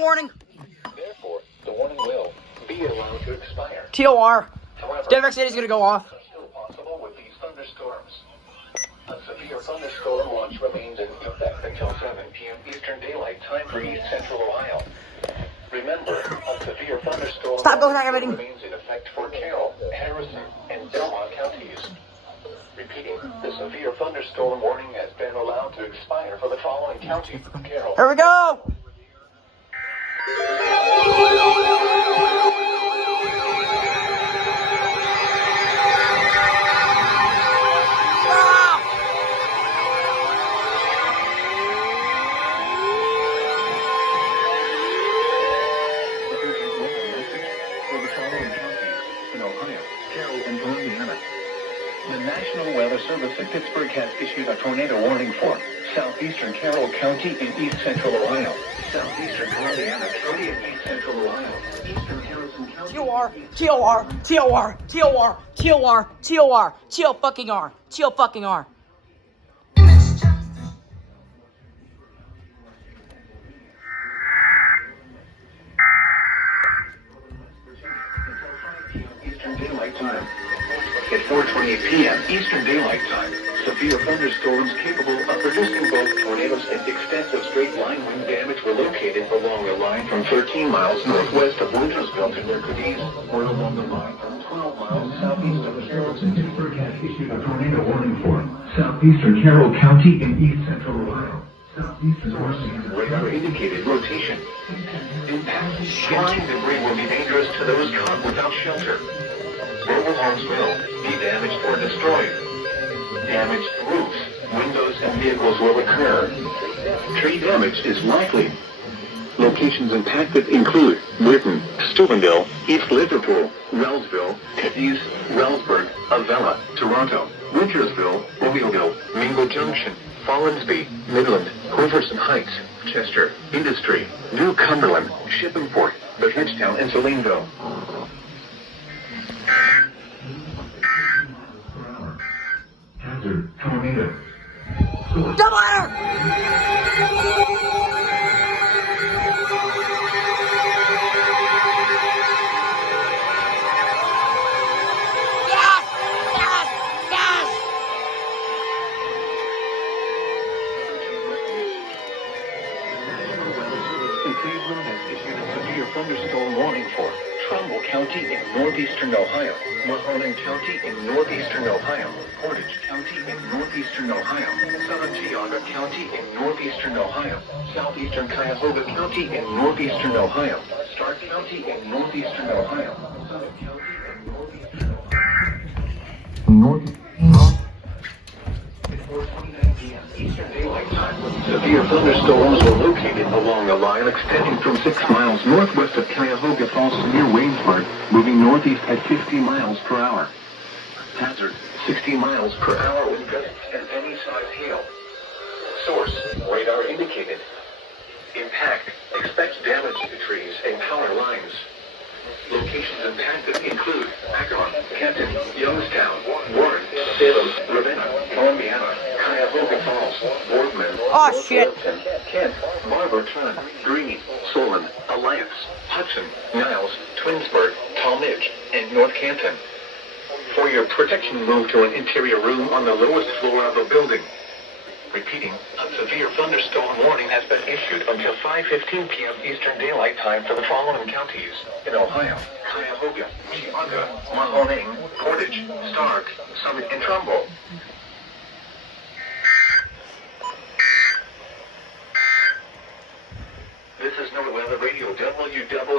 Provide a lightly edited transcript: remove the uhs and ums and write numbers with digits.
Warning. Therefore, the warning will be allowed to expire. TOR. However, WWG56 is going to go off. it's still possible with these thunderstorms. A severe thunderstorm watch remains in effect until 7 p.m. Eastern Daylight Time for East Central Ohio. Remember, a severe thunderstorm remains in effect for Carroll, Harrison, and Belmont counties. Repeating, the severe thunderstorm warning has been allowed to expire for the following counties: Carroll. Here we go. The National Weather Service in Pittsburgh has issued a tornado warning for southeastern Carroll County in east central Ohio, southeastern Columbiana County in east central Ohio, eastern Harrison County. TOR, TOR, TOR, TOR, TOR, TOR, TO fucking R, TO fucking R. Eastern Daylight Time. At 4:28 p.m. Eastern Daylight Time, severe thunderstorms capable of producing both tornadoes and extensive straight-line wind damage were located along a line from 13 miles northwest of Wintersville to near Cadiz, or along the line from 12 miles southeast of Carroll. Pittsburgh has issued a tornado warning for southeastern Carroll County in east central Ohio. Southeastern Oregon radar indicated rotation. Impact. Flying debris will be dangerous to those caught without shelter. Mobile homes will be damaged or destroyed. Damaged roofs, windows, and vehicles will occur. Tree damage is likely. Locations impacted include Britain, Steubenville, East Liverpool, Wellsville, Cadiz, Wellsburg, Avella, Toronto, Wintersville, Romeoville, Mingo Junction, Follinsby, Midland, Hoverson Heights, Chester, Industry, New Cumberland, Shippingport, Bethedgetown, and Salineville. Hazard, tornado. Source. Double header! Yes! Yes! Yes! In Cleveland has issued a severe thunderstorm warning for Trumbull County in northeastern Ohio, Mahoning County in northeastern Ohio, Portage County in northeastern Ohio, Southern Geauga County in northeastern Ohio, southeastern Cuyahoga County in northeastern Ohio, Stark County in northeastern Ohio, Southern County in northeastern Ohio. At 4:29 p.m. Eastern Daylight Time, severe thunderstorms were located along a line extending from 6 miles northwest of Cuyahoga Falls near Waynesburg, moving northeast at 50 miles per hour. Hazard, 60 miles per hour with gusts and any size hail. Source, radar indicated. Impact, expect damage to trees and power lines. Locations impacted include Acron, Kenton, Youngstown, Warren, Salem, Ravenna, Columbiana, Cuyahoga Falls, Boardman, Oh, shit. Kent, Barberton, Greene, Solon, Alliance, Hudson, Niles, Twinsburg, Talmadge, and North Canton. For your protection, move to an interior room on the lowest floor of the building. Repeating, a severe thunderstorm warning has been issued until 5:15 p.m. Eastern Daylight Time for the following counties in Ohio: Cuyahoga, Geauga, Mahoning, Portage, Stark, Summit, and Trumbull. This is NOAA Weather Radio WW.